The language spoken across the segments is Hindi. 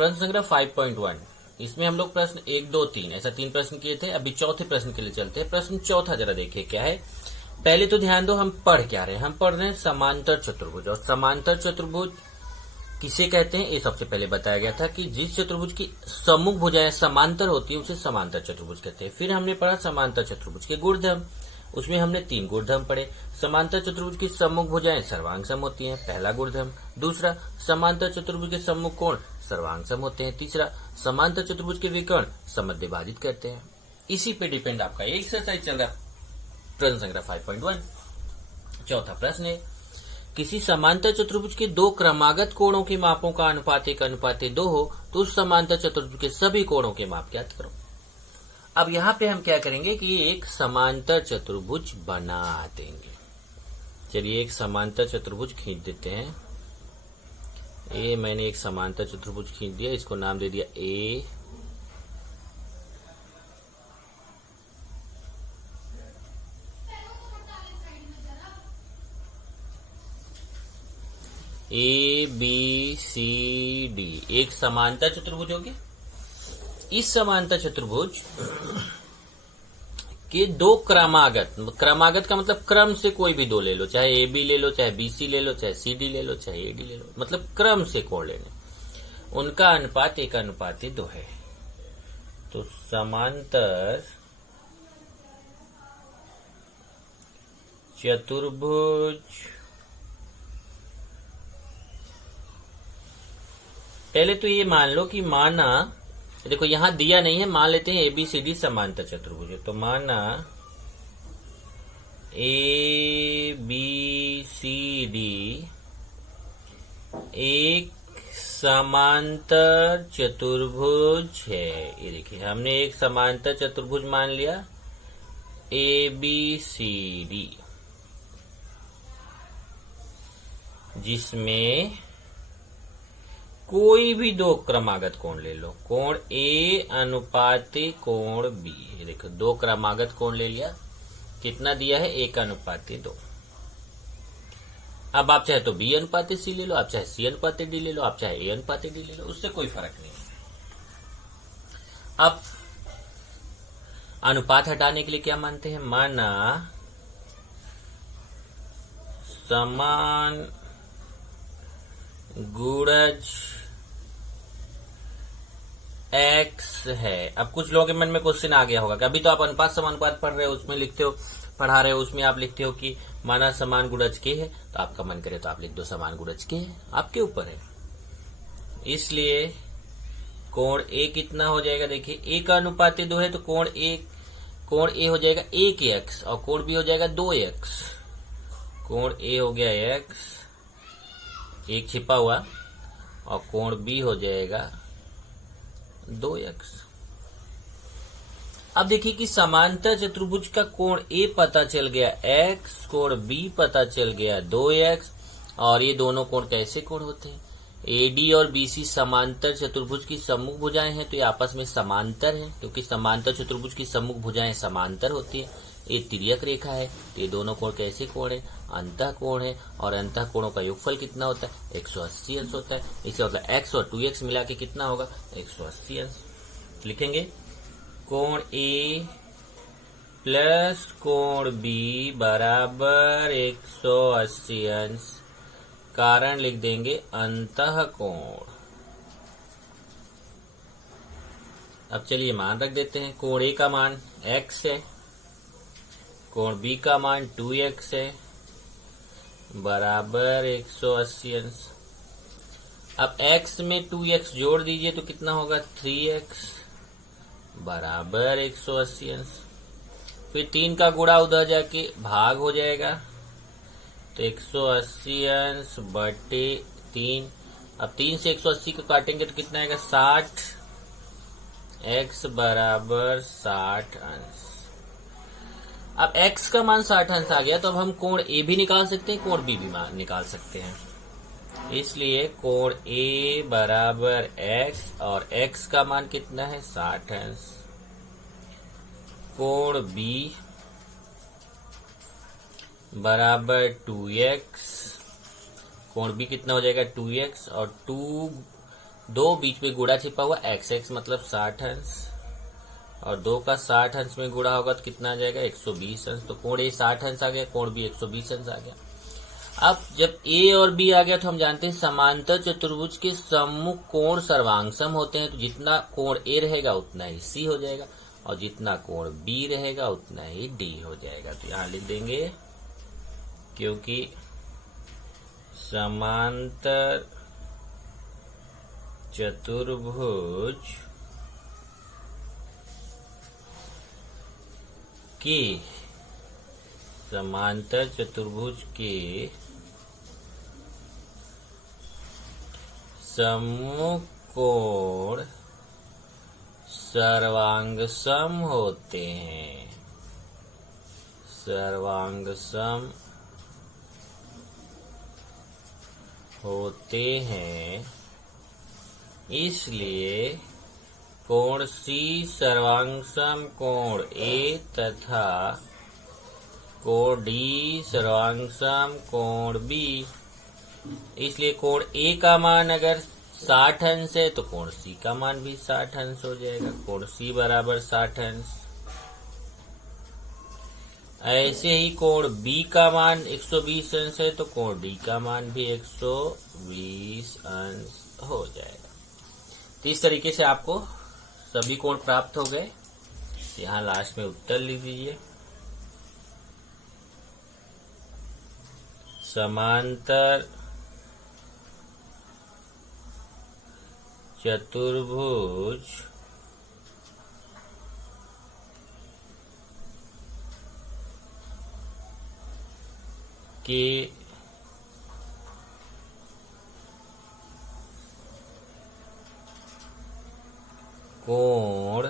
प्रश्न संग्रह 5.1, इसमें हम लोग प्रश्न 1, 2, 3 ऐसा 3 प्रश्न किए थे। अभी चौथे प्रश्न के लिए चलते हैं। प्रश्न चौथा जरा देखिए क्या है। पहले तो ध्यान दो हम पढ़ क्या रहे हैं। हम पढ़ रहे हैं समांतर चतुर्भुज, और समांतर चतुर्भुज किसे कहते हैं ये सबसे पहले बताया गया था कि जिस चतुर्भुज की सम्मुख भुजाएं समांतर होती है उसे समांतर चतुर्भुज कहते हैं। फिर हमने पढ़ा समांतर चतुर्भुज के गुणधर्म, उसमें हमने 3 गुणधर्म पढ़े। समांतर चतुर्भुज की सम्मुख भुजाएं सर्वांग सम होती हैं, पहला गुणधर्म। दूसरा, समांतर चतुर्भुज के सम्मुख कोण सर्वांग सम होते हैं। तीसरा, समांतर चतुर्भुज के विकर्ण समद्विभाजित करते हैं। इसी पे डिपेंड आपका ये एक्सरसाइज चल रहा है। प्रश्न संग्रह 5.1 चौथा प्रश्न है, किसी समांतर चतुर्भुज के दो क्रमागत कोणों के मापों का अनुपात 1:2 हो तो उस समांतर चतुर्भुज के सभी कोणों के माप ज्ञात करो। अब यहाँ पे हम क्या करेंगे कि एक समांतर चतुर्भुज बना देंगे। चलिए एक समांतर चतुर्भुज खींच देते हैं। ये मैंने एक समांतर चतुर्भुज खींच दिया, इसको नाम दे दिया ए बी सी डी, एक समांतर चतुर्भुज हो गया। इस समांतर चतुर्भुज के दो क्रमागत, क्रमागत का मतलब क्रम से कोई भी दो ले लो, चाहे ए बी ले लो, चाहे बी सी ले लो, चाहे सी डी ले लो, चाहे ए डी ले लो, मतलब क्रम से कोण लेने, उनका अनुपात 1:2 है। तो समांतर चतुर्भुज, पहले तो ये मान लो कि माना, देखो यहां दिया नहीं है, मान लेते हैं एबीसीडी समांतर चतुर्भुज है। तो माना ए बी सी डी एक समांतर चतुर्भुज है। ये देखिए हमने एक समांतर चतुर्भुज मान लिया ए बी सी डी, जिसमें कोई भी दो क्रमागत कोण ले लो, कोण ए अनुपाते कोण बी। देखो दो क्रमागत कोण ले लिया, कितना दिया है 1:2। अब आप चाहे तो बी अनुपाते सी ले लो, आप चाहे सी अनुपाते डी ले लो, आप चाहे ए अनुपाते डी ले लो, उससे कोई फर्क नहीं है। अब अनुपात हटाने के लिए क्या मानते हैं, माना समान गुणज एक्स है। अब कुछ लोगों के मन में क्वेश्चन आ गया होगा कि अभी तो आप अनुपात समानुपात पढ़ रहे हो, उसमें लिखते हो, पढ़ा रहे हो, उसमें आप लिखते हो कि माना समान गुणज के है, तो आपका मन करे तो आप लिख दो समान गुणज के है, आपके ऊपर है। इसलिए कोण ए कितना हो जाएगा, देखिए 1:2 है तो कोण ए हो जाएगा 1x और कोण बी हो जाएगा 2x। कोण ए हो गया x, एक छिपा हुआ, और कोण बी हो जाएगा 2x। अब देखिए कि समांतर चतुर्भुज का कोण ए पता चल गया x, कोण बी पता चल गया 2x, और ये दोनों कोण कैसे कोण होते हैं, एडी और बीसी समांतर चतुर्भुज की सम्मुख भुजाएं हैं, तो ये आपस में समांतर हैं, क्योंकि समांतर चतुर्भुज की सम्मुख भुजाएं समांतर होती है। ये तिर्यक रेखा है, तो ये दोनों कोण कैसे कोण है, अंतः कोण है, और अंतः कोणों का योगफल कितना होता है, 180 अंश होता है। इसका मतलब x और 2x मिला के कितना होगा, 180 अंश। लिखेंगे कोण ए प्लस कोण बी बराबर 180 अंश, कारण लिख देंगे अंतः कोण। अब चलिए मान रख देते हैं, कोण ए का मान x है, कोण बी का मान 2x है, बराबर 180 अंश। अब x में 2x जोड़ दीजिए तो कितना होगा 3x, बराबर 180 अंश। फिर 3 का गुणा उधर जाके भाग हो जाएगा, तो 180 अंश बटे 3। अब 3 से 180 को काटेंगे तो कितना आएगा 60, x बराबर 60 अंश। अब x का मान 60 अंश आ गया, तो अब हम कोण ए भी निकाल सकते हैं, कोण बी भी निकाल सकते हैं। इसलिए कोण ए बराबर x, और x का मान कितना है 60 अंश। कोण बी बराबर 2x, कोण बी कितना हो जाएगा 2x, और 2 2 बीच में गुणा छिपा हुआ x मतलब 60 अंश, और 2 का 60 अंश में गुणा होगा तो कितना आ जाएगा 120 अंश। तो कोण ए 60 अंश आ गया, कोण बी 120 अंश आ गया। अब जब ए और बी आ गया तो हम जानते हैं समांतर चतुर्भुज के सम्मुख कोण सर्वांगसम होते हैं, तो जितना कोण ए रहेगा उतना ही सी हो जाएगा, और जितना कोण बी रहेगा उतना ही डी हो जाएगा। तो यहां लिख देंगे क्योंकि समांतर चतुर्भुज के सम्मुख कोण सर्वांगसम होते हैं, इसलिए कोण सी सर्वांगसम कोण ए तथा कोण डी सर्वांगसम कोण बी। इसलिए कोण ए का मान अगर 60 अंश है तो कोण सी का मान भी 60 अंश हो जाएगा, कोण सी बराबर 60 अंश। ऐसे ही कोण बी का मान 120 अंश है तो कोण डी का मान भी 120 अंश हो जाएगा। तो इस तरीके से आपको सभी कोण प्राप्त हो गए। यहाँ लास्ट में उत्तर लिख दीजिए। समांतर चतुर्भुज के कोण,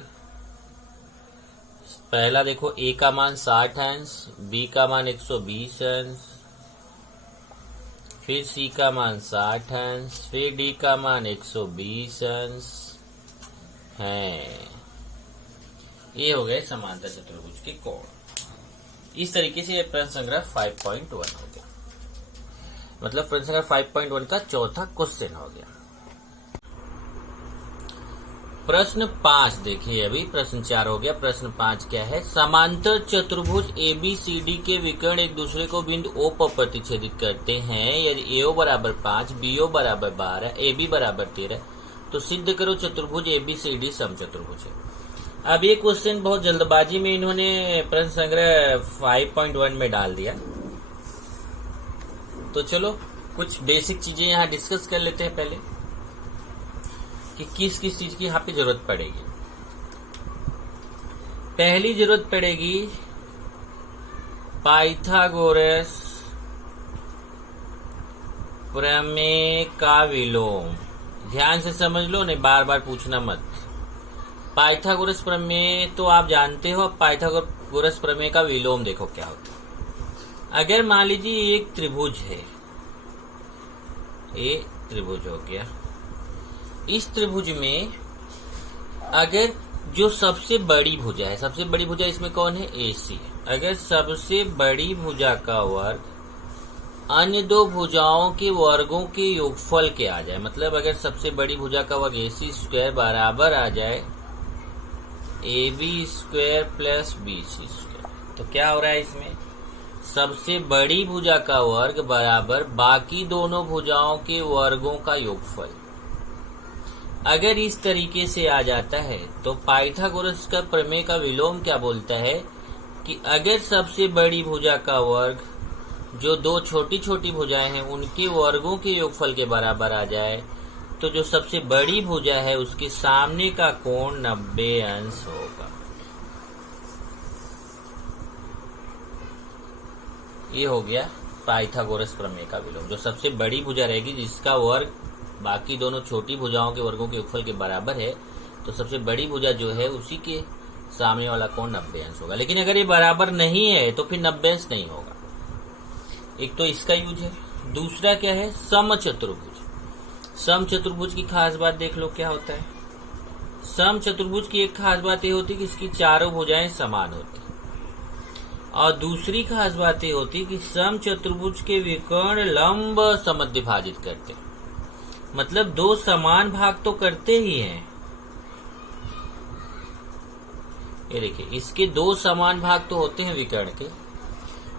पहला देखो ए का मान 60 अंश, बी का मान 120 अंश, फिर सी का मान 60 अंश, फिर डी का मान 120 अंश है। ये हो गए समांतर चतुर्भुज के कोण। इस तरीके से ये प्रश्न संग्रह 5.1 हो गया, मतलब प्रश्न संग्रह 5.1 का चौथा क्वेश्चन हो गया। प्रश्न 5 देखिए, अभी प्रश्न 4 हो गया। प्रश्न 5 क्या है? समांतर चतुर्भुज ABCD के विकर्ण एक दूसरे को बिंदु O पर प्रतिच्छेदित करते हैं। यदि AO बराबर 5, BO बराबर 12, AB बराबर 13, तो सिद्ध करो चतुर्भुज ABCD समचतुर्भुज है। अब ये क्वेश्चन बहुत जल्दबाजी में इन्होंने प्रश्न संग्रह 5.1 में डाल दिया, तो चलो कुछ बेसिक चीजें यहाँ डिस्कस कर लेते हैं पहले कि किस किस चीज की यहाँ पे जरूरत पड़ेगी। पहली जरूरत पड़ेगी पाइथागोरस प्रमेय का विलोम। ध्यान से समझ लो, नहीं बार बार पूछना मत। पाइथागोरस प्रमेय तो आप जानते हो, पाइथागोरस प्रमेय का विलोम देखो क्या होता है। अगर मान लीजिए एक त्रिभुज है, ये त्रिभुज हो गया, इस त्रिभुज में अगर जो सबसे बड़ी भुजा है, सबसे बड़ी भुजा इसमें कौन है? AC। अगर सबसे बड़ी भुजा का वर्ग अन्य दो भुजाओं के वर्गों के योगफल के आ जाए, मतलब अगर सबसे बड़ी भुजा का वर्ग AC स्क्वायर बराबर आ जाए AB square plus BC square, तो क्या हो रहा है इसमें? सबसे बड़ी भुजा का वर्ग बराबर बाकी दोनों भुजाओं के वर्गों का योगफल। अगर इस तरीके से आ जाता है तो पाइथागोरस का प्रमेय का विलोम क्या बोलता है कि अगर सबसे बड़ी भुजा का वर्ग जो दो छोटी छोटी भुजाएं हैं उनके वर्गों के योगफल के बराबर आ जाए, तो जो सबसे बड़ी भुजा है उसके सामने का कोण 90 अंश होगा। ये हो गया पाइथागोरस प्रमेय का विलोम। जो सबसे बड़ी भुजा रहेगी जिसका वर्ग बाकी दोनों छोटी भुजाओं के वर्गों के योगफल के बराबर है, तो सबसे बड़ी भुजा जो है उसी के सामने वाला कोण 90 अंश होगा। लेकिन अगर ये बराबर नहीं है तो फिर 90 अंश नहीं होगा। एक तो इसका यूज है। दूसरा क्या है? समचतुर्भुज। समचतुर्भुज की खास बात देख लो क्या होता है। समचतुर्भुज की एक खास बात ये होती है कि इसकी चारों भुजाएं समान होती, और दूसरी खास बात ये होती है कि समचतुर्भुज के विकर्ण लंब समद्विभाजित करते हैं। मतलब दो समान भाग तो करते ही हैं। ये देखिए, इसके दो समान भाग तो होते हैं विकर्ण के,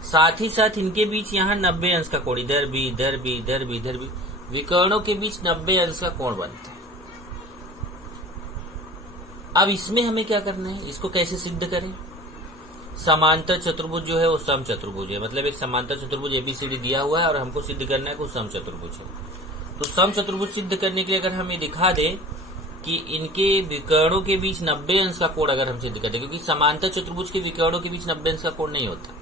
साथ ही साथ इनके बीच यहाँ 90 अंश का कोण, इधर भी इधर भी इधर भी इधर भी, विकर्णों के बीच 90 अंश का कोण बनता है। अब इसमें हमें क्या करना है, इसको कैसे सिद्ध करें। समांतर चतुर्भुज जो है वो सम चतुर्भुज है, मतलब एक समांतर चतुर्भुज एबीसीडी दिया हुआ है और हमको सिद्ध करना है कि वो सम चतुर्भुज है। तो सम चतुर्भुज सिद्ध करने के लिए अगर हम ये दिखा दें कि इनके विकर्णों के बीच 90 अंश का कोण अगर हम सिद्ध कर दें, क्योंकि समांतर चतुर्भुज के विकर्णों के बीच 90 अंश का कोण नहीं होता,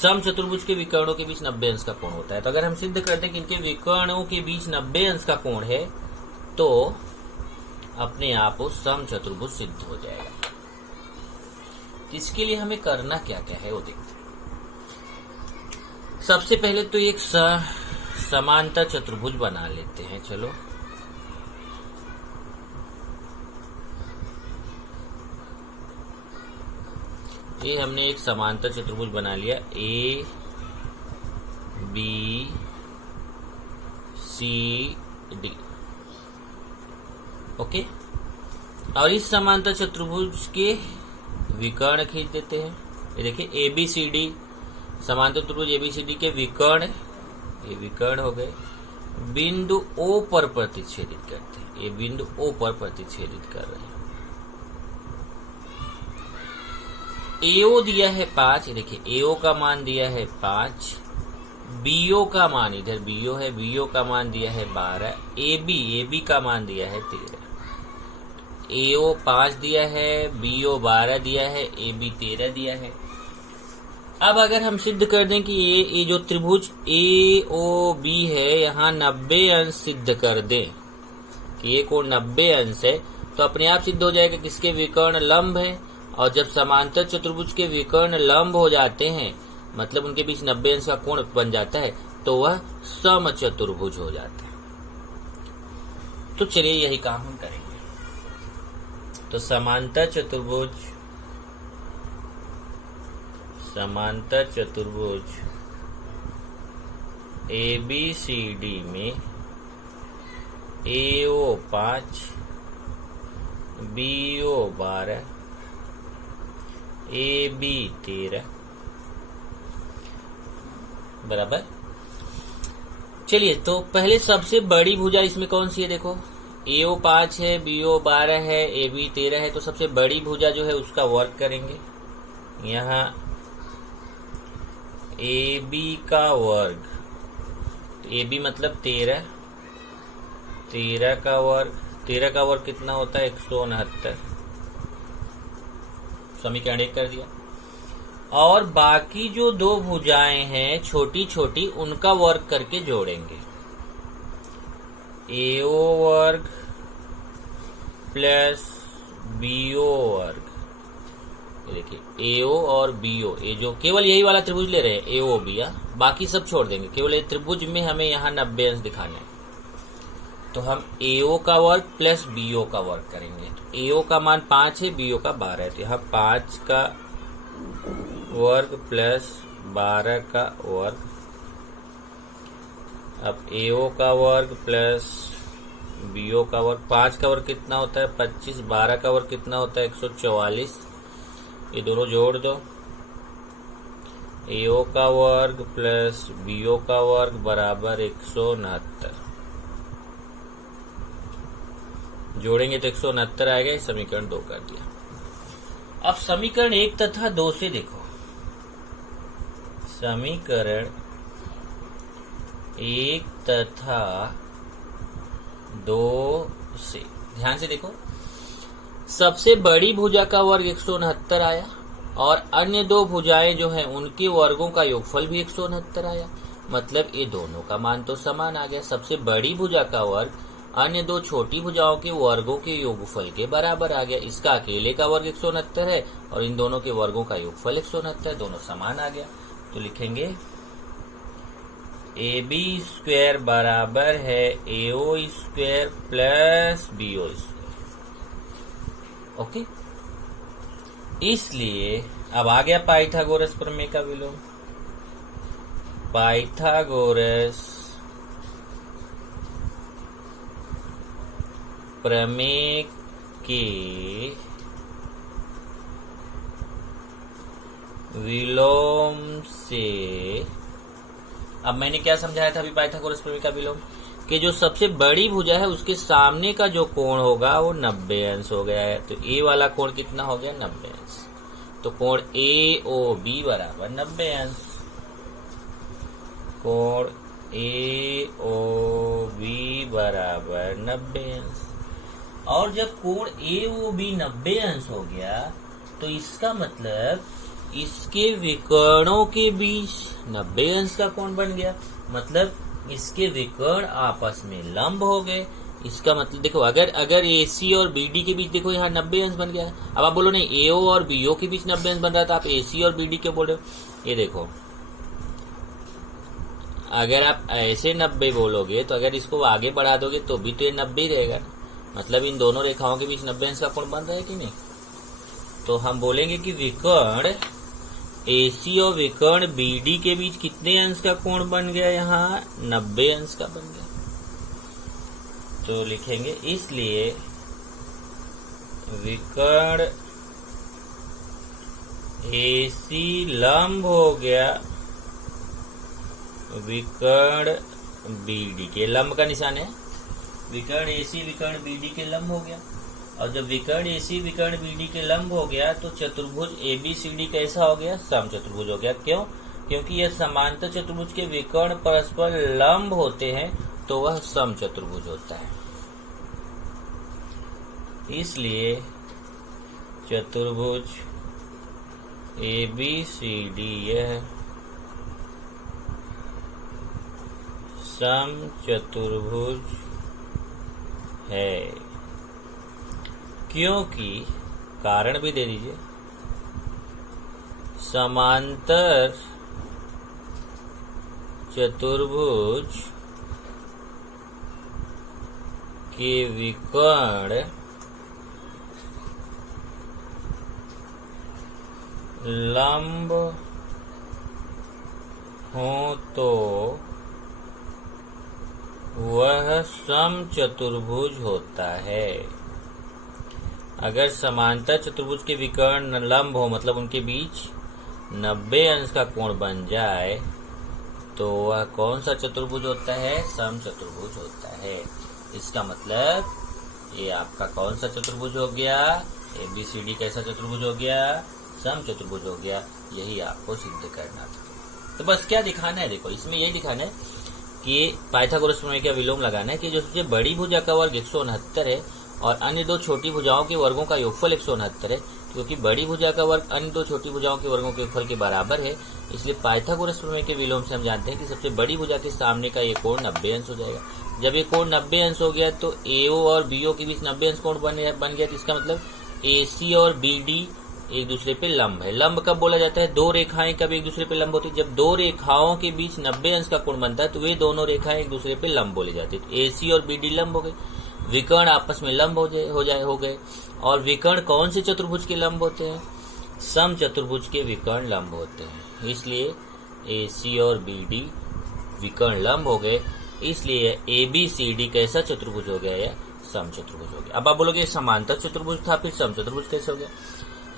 सम चतुर्भुज के विकर्णों के बीच 90 अंश का कोण होता है। तो अगर हम सिद्ध कर दें कि इनके विकर्णों के बीच 90 अंश का कोण है, तो अपने आप वो सम चतुर्भुज सिद्ध हो जाएगा। इसके लिए हमें करना क्या क्या है वो देखते हैं। सबसे पहले तो एक समांतर चतुर्भुज बना लेते हैं। चलो, ये हमने एक समांतर चतुर्भुज बना लिया, A B C D. Okay, और इस समांतर चतुर्भुज के विकर्ण खींच देते हैं। ये देखिए, ए बी सी डी, समांतर चतुर्भुज ए बी सी डी के विकर्ण, ये विकर्ण हो गए, बिंदु ओ पर प्रतिच्छेदित करते हैं। ये बिंदु ओ पर प्रतिच्छेदित कर रहे हैं। एओ दिया है 5, देखिए एओ का मान दिया है 5, बीओ का मान, इधर बीओ है, बीओ का मान दिया है 12, एबी का मान दिया है 13। एओ 5 दिया है, बीओ 12 दिया है, एबी 13 दिया है। अब अगर हम सिद्ध कर दें कि ये जो त्रिभुज एओ बी है, यहाँ 90 अंश सिद्ध कर दें कि ये कोण 90 अंश है, तो अपने आप सिद्ध हो जाएगा किसके विकर्ण लंब है। और जब समांतर चतुर्भुज के विकर्ण लंब हो जाते हैं, मतलब उनके बीच 90 अंश का कोण बन जाता है, तो वह सम चतुर्भुज हो जाता है। तो चलिए यही काम हम करेंगे। तो समांतर चतुर्भुज ए बी सी डी में एओ 5, बीओ 12, ए बी 13 बराबर। चलिए, तो पहले सबसे बड़ी भुजा इसमें कौन सी है, देखो एओ 5 है, बीओ 12 है, ए बी 13 है। तो सबसे बड़ी भुजा जो है उसका वर्ग करेंगे। यहाँ ए बी का वर्ग, ए बी मतलब 13, 13 का वर्ग, 13 का वर्ग कितना होता है 169। समीकरण 1 कर दिया। और बाकी जो दो भुजाएं हैं छोटी छोटी, उनका वर्ग करके जोड़ेंगे। एओ वर्ग प्लस बीओ वर्ग। देखिए, एओ और बीओ, ये जो केवल यही वाला त्रिभुज ले रहे हैं एओ बी, बाकी सब छोड़ देंगे, केवल ये त्रिभुज में हमें यहाँ 90 अंश दिखाना है। तो हम एओ का वर्ग प्लस बीओ का वर्ग करेंगे। तो एओ का मान 5 है, बीओ का 12 है, तो यहाँ 5 का वर्ग प्लस 12 का वर्ग। अब एओ का वर्ग प्लस बीओ का वर्ग, 5 का वर्ग कितना होता है 25, 12 का वर्ग कितना होता है 144। ये दोनों जोड़ दो, एओ का वर्ग प्लस बीओ का वर्ग बराबर 169। जोड़ेंगे तो 169 आएगा। समीकरण 2 कर दिया। अब समीकरण 1 तथा 2 से देखो, समीकरण 1 तथा 2 से ध्यान से देखो, सबसे बड़ी भुजा का वर्ग 169 आया और अन्य दो भुजाएं जो हैं उनके वर्गों का योगफल भी 169 आया। मतलब ये दोनों का मान तो समान आ गया। सबसे बड़ी भुजा का वर्ग अन्य दो छोटी भुजाओं के वर्गों के योगफल के बराबर आ गया। इसका अकेले का वर्ग 169 है और इन दोनों के वर्गों का योगफल 169, दोनों समान आ गया। तो लिखेंगे ए बी स्क्वायर बराबर है AO square plus BO square. Okay, इसलिए अब आ गया पाइथागोरस प्रमेय का विलोम। पाइथागोरस प्रमेय के विलोम से, अब मैंने क्या समझाया था अभी पाइथागोरस प्रमेय का विलोम, कि जो सबसे बड़ी भुजा है उसके सामने का जो कोण होगा वो 90 अंश हो गया है। तो ए वाला कोण कितना हो गया? 90 अंश। तो कोण ए ओ बी बराबर 90 अंश। कोण ए ओ बी बराबर 90 अंश। और जब कोण ए ओ बी 90 अंश हो गया तो इसका मतलब इसके विकर्णों के बीच 90 अंश का कोण बन गया। मतलब इसके विकर्ण आपस में लंब हो गए। इसका मतलब देखो, अगर AC और BD के बीच देखो यहाँ 90 अंश बन गया है। अब आप बोलो नहीं AO और BO के बीच 90 अंश बन रहा था, आप AC और BD क्यों बोल रहे हो? ये देखो, अगर आप ऐसे 90 बोलोगे तो अगर इसको आगे बढ़ा दोगे तो भी तो ये 90 रहेगा। मतलब इन दोनों रेखाओं के बीच 90 अंश का कोण बन रहा है कि नहीं? तो हम बोलेंगे कि विकर्ण AC और विकर्ण BD के बीच कितने अंश का कोण बन गया? यहाँ 90 अंश का बन गया। तो लिखेंगे इसलिए विकर्ण AC लंब हो गया विकर्ण BD के। लंब का निशान है, विकर्ण AC विकर्ण BD के लंब हो गया। और जब विकर्ण AC विकर्ण BD के लंब हो गया तो चतुर्भुज ABCD कैसा हो गया? समचतुर्भुज हो गया। क्यों? क्योंकि यह समांतर चतुर्भुज के विकर्ण परस्पर लंब होते हैं तो वह समचतुर्भुज होता है। इसलिए चतुर्भुज ABCD यह समचतुर्भुज है। क्योंकि, कारण भी दे दीजिए, समांतर चतुर्भुज के विकर्ण लंब हो तो वह समचतुर्भुज होता है। अगर समांतर चतुर्भुज के विकर्ण लंब हो, मतलब उनके बीच 90 अंश का कोण बन जाए, तो वह कौन सा चतुर्भुज होता है? समचतुर्भुज होता है। इसका मतलब ये आपका कौन सा चतुर्भुज हो गया? ABCD कैसा चतुर्भुज हो गया? समचतुर्भुज हो गया। यही आपको सिद्ध करना था। तो बस क्या दिखाना है? देखो, इसमें यही दिखाना है कि पाइथागोरस प्रमेय का विलोम लगाना है कि जो सबसे बड़ी भुजा का वर्ग 169 है और अन्य दो छोटी भुजाओं के वर्गों का योगफल 169 है, क्योंकि बड़ी भुजा का वर्ग अन्य दो छोटी भुजाओं के वर्गों के योगफल के बराबर है। इसलिए पाइथागोरस प्रमेय के विलोम से हम जानते हैं कि सबसे बड़ी भुजा के सामने का ये कोण 90 अंश हो जाएगा। जब ये कोण 90 अंश हो गया तो AO और BO के बीच 90 अंश कोण बन गया। तो इसका मतलब AC और BD एक दूसरे पे लंब है। लंब कब बोला जाता है? दो रेखाएं कब एक दूसरे पे लंब होती है? जब दो रेखाओं के बीच 90 अंश का कोण बनता है तो वे दोनों रेखाएं एक दूसरे पे लंब बोली जाती है। तो AC और BD लंब हो गए, विकर्ण आपस में लंब हो गए। और विकर्ण कौन से चतुर्भुज के लंब होते हैं? समचतुर्भुज के विकर्ण लंब होते हैं। इसलिए AC और BD विकर्ण लंब हो गए। इसलिए ABCD कैसा चतुर्भुज हो गया? यह समचतुर्भुज हो गया। अब आप बोलोगे समांतर चतुर्भुज था, फिर समचतुर्भुज कैसे हो गया?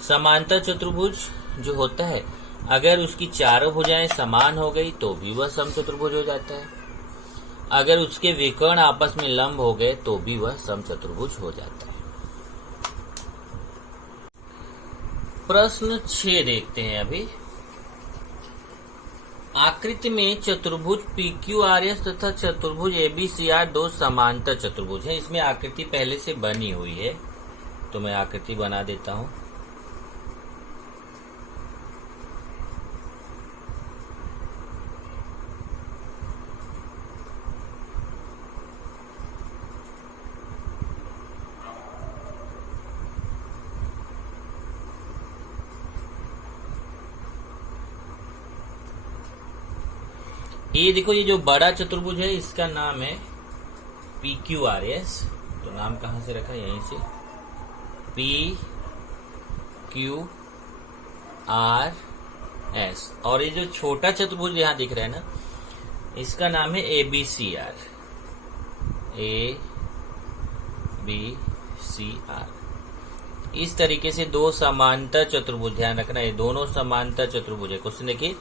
समांतर चतुर्भुज जो होता है, अगर उसकी चारों भुजाएं समान हो गई तो भी वह समचतुर्भुज हो जाता है। अगर उसके विकर्ण आपस में लंब हो गए तो भी वह समचतुर्भुज हो जाता है। प्रश्न 6 देखते हैं अभी। आकृति में चतुर्भुज PQRS तथा चतुर्भुज ABCR दो समांतर चतुर्भुज हैं। इसमें आकृति पहले से बनी हुई है, तो मैं आकृति बना देता हूं। ये देखो, ये जो बड़ा चतुर्भुज है इसका नाम है PQRS। तो नाम कहां से रखा? यहीं से, PQRS। और ये जो छोटा चतुर्भुज यहां दिख रहा है ना, इसका नाम है ABCR। B C R. इस तरीके से दो समांतर चतुर्भुज, ध्यान रखना ये दोनों समांतर चतुर्भुज है। क्वेश्चन देखिए,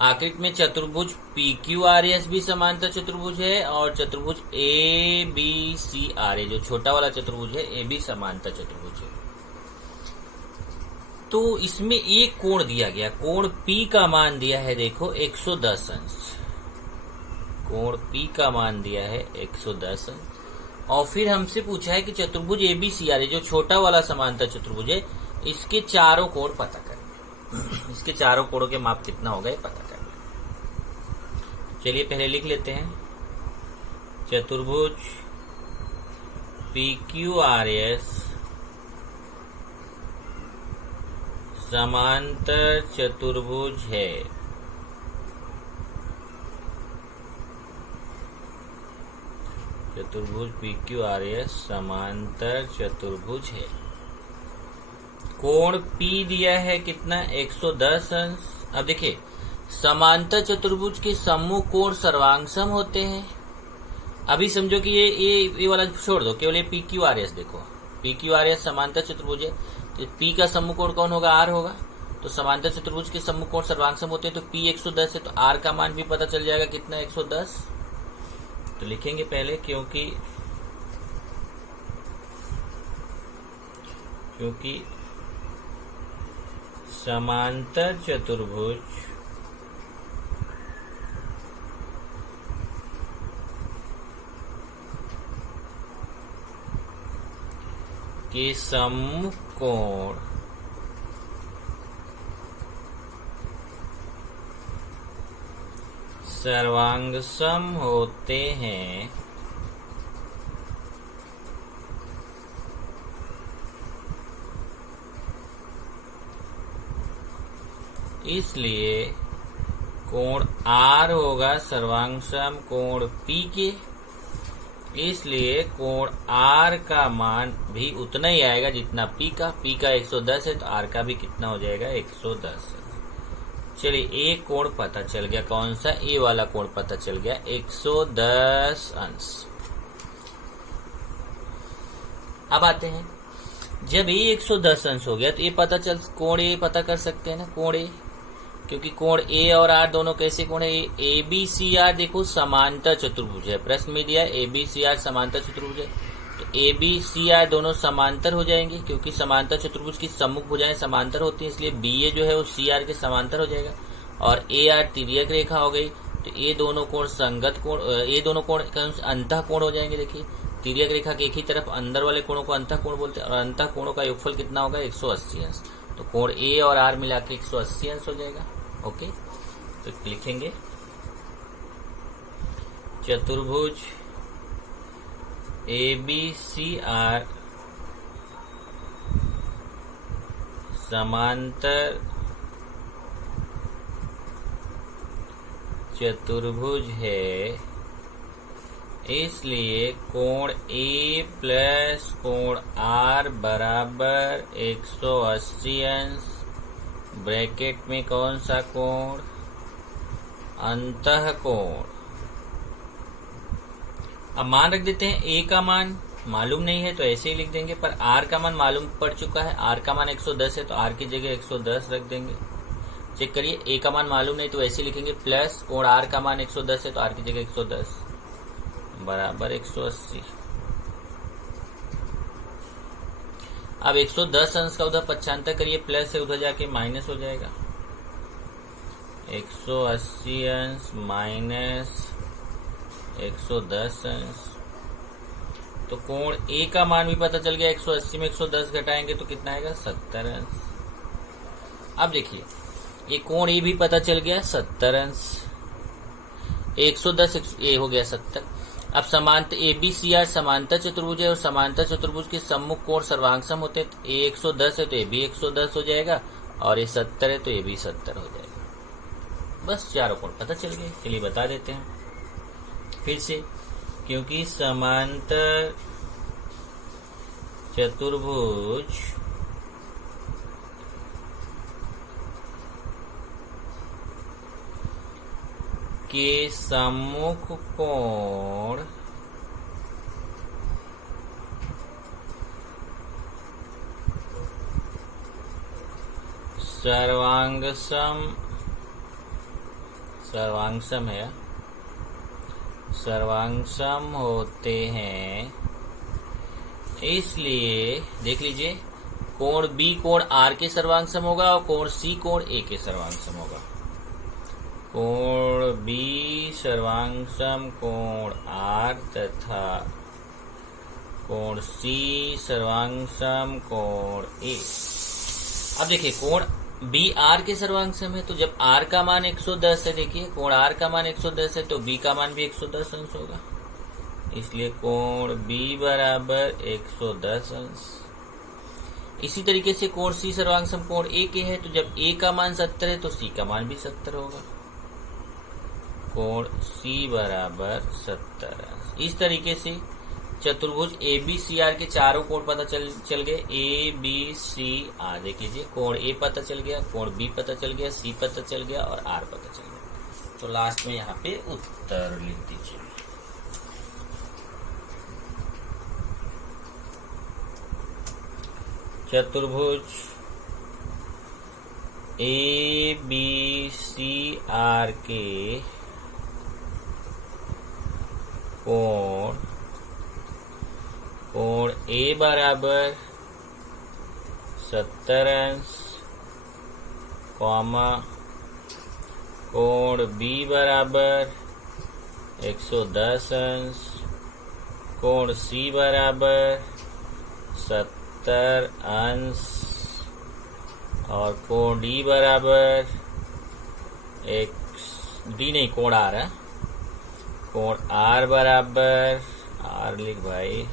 आकृति में चतुर्भुज पी क्यू आर एस भी समांतर चतुर्भुज है और चतुर्भुज ए बी सी आर ए जो छोटा वाला चतुर्भुज है ये भी समांतर चतुर्भुज है। तो इसमें एक कोण दिया गया, कोण P का मान दिया है देखो 110 अंश, कोण P का मान दिया है 110 अंश। और फिर हमसे पूछा है कि चतुर्भुज एबीसीआर जो छोटा वाला समांतर चतुर्भुज है इसके चारों कोण पता करना, इसके चारों कोणों के माप कितना होगा ये पता करना। चलिए पहले लिख लेते हैं, चतुर्भुज PQRS समांतर चतुर्भुज है। चतुर्भुज PQRS समांतर चतुर्भुज है। कोण P दिया है कितना 110 अंश। अब देखिए, समांतर चतुर्भुज के सम्मुख कोण सर्वांगसम होते हैं। अभी समझो कि ये वाला छोड़ दो, केवल ये PQRS देखो, PQRS समांतर चतुर्भुज है तो P का सम्मुख कोण कौन होगा, R होगा। तो समांतर चतुर्भुज के सम्मुख कोण सर्वांगसम होते हैं तो P 110 है तो R का मान भी पता चल जाएगा कितना 110। तो लिखेंगे पहले, क्योंकि समांतर चतुर्भुज के सम्मुख कोण सर्वांगसम होते हैं, इसलिए कोण R होगा सर्वांगसम कोण P के, इसलिए कोण R का मान भी उतना ही आएगा जितना P का 110 है तो R का भी कितना हो जाएगा 110। चलिए एक कोण पता चल गया, कौन सा, ए वाला कोण पता चल गया 110 अंश। अब आते हैं, जब ये 110 अंश हो गया तो ये पता चल, कोण ए पता कर सकते हैं ना, कोण ए, क्योंकि कोण ए और आर दोनों कैसे कोण है, ए बी सी आर देखो समांतर चतुर्भुज है, प्रश्न में दिया ए बी सी आर समांतर चतुर्भुज है तो ए बी सी आर दोनों समांतर हो जाएंगे, क्योंकि समांतर चतुर्भुज की सम्मुख भुजाएं समांतर होती है, इसलिए बी ए जो है वो सी आर के समांतर हो जाएगा। और ए आर तिर्यक रेखा हो गई तो ये दोनों कोण संगत कोण, ये दोनों कोण अंतः कोण हो जाएंगे। देखिए तिर्यक रेखा के एक ही तरफ अंदर वाले कोणों को अंतः कोण बोलते हैं और अंतः कोणों का योगफल कितना होगा 180 अंश। तो कोण ए और आर मिला के 180 अंश हो जाएगा। ओके, तो लिखेंगे चतुर्भुज ABCR समांतर चतुर्भुज है, इसलिए कोण A प्लस कोण R बराबर 180 अंश। ब्रैकेट में कौन सा कोण, अंतः कोण। अब मान रख देते हैं, ए का मान मालूम नहीं है तो ऐसे ही लिख देंगे, पर आर का मान मालूम पड़ चुका है, आर का मान 110 है तो आर की जगह 110 रख देंगे। चेक करिए, ए का मान मालूम नहीं तो ऐसे लिखेंगे प्लस कोण आर का मान 110 है तो आर की जगह 110 बराबर 180। अब 110 अंश का उधर पक्षांतर करिए, प्लस है उधर जाके माइनस हो जाएगा, 180 अंश माइनस 110 अंश। तो कोण ए का मान भी पता चल गया, 180 में 110 घटाएंगे तो कितना आएगा 70 अंश। अब देखिए ये कोण ए भी पता चल गया 70 अंश, 110 ए हो गया 70। अब समांतर ABCR समांतर चतुर्भुज है और समांतर चतुर्भुज के सम्मुख कोण सर्वांगसम होते हैं, तो ए 110 है तो ए भी 110 हो जाएगा और ये 70 है तो ये भी 70 हो जाएगा। बस चारों कोण पता चल गए। चलिए बता देते हैं फिर से, क्योंकि समांतर चतुर्भुज के सम्मुख कोण सर्वांगसम है, सर्वांगसम होते हैं, इसलिए देख लीजिए कोण बी कोण आर के सर्वांगसम होगा और कोण सी कोण ए के सर्वांगसम होगा। कोण बी सर्वांगसम कोण आर तथा कोण सी सर्वांगसम कोण ए। अब देखिए कोण बी आर के सर्वांगसम है, तो जब आर का मान 110 है, देखिए कोण आर का मान 110 है तो बी का मान भी 110 अंश होगा, इसलिए कोण बी बराबर 110 अंश। इसी तरीके से कोण सी सर्वांगसम कोण ए के है, तो जब ए का मान 70 है तो सी का मान भी 70 होगा, कोण सी बराबर 70 अंश। इस तरीके से चतुर्भुज ए बी सी आर के चारों कोण पता चल गए, ए बी सी आर। देखिए कोण ए पता चल गया, कोण बी पता चल गया, सी पता चल गया और आर पता चल गया। तो लास्ट में यहाँ पे उत्तर लिख दीजिए। चतुर्भुज ए बी सी आर के कोण ए बराबर 70 अंश, कॉमा कोण बी बराबर 110 अंश, कोण सी बराबर 70 अंश और कोण डी बराबर कोण आर है, कोण आर बराबर आर लिख भाई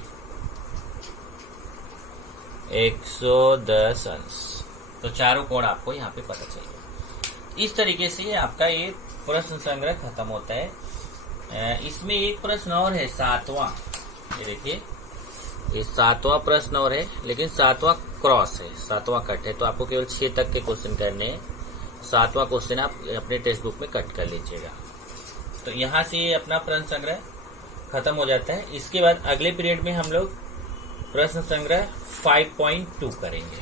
110 अंश। तो चारों कोण आपको यहाँ पे पता चलेगा। इस तरीके से आपका ये प्रश्न संग्रह खत्म होता है। इसमें एक प्रश्न और है, 7वां। ये देखिए ये 7वां प्रश्न और है, लेकिन 7वां क्रॉस है, 7वां कट है, तो आपको केवल 6 तक के क्वेश्चन करने हैं। 7वां क्वेश्चन आप अपने टेक्स्ट बुक में कट कर लीजिएगा। तो यहाँ से अपना प्रश्न संग्रह खत्म हो जाता है। इसके बाद अगले पीरियड में हम लोग प्रश्न संग्रह 5.2 करेंगे।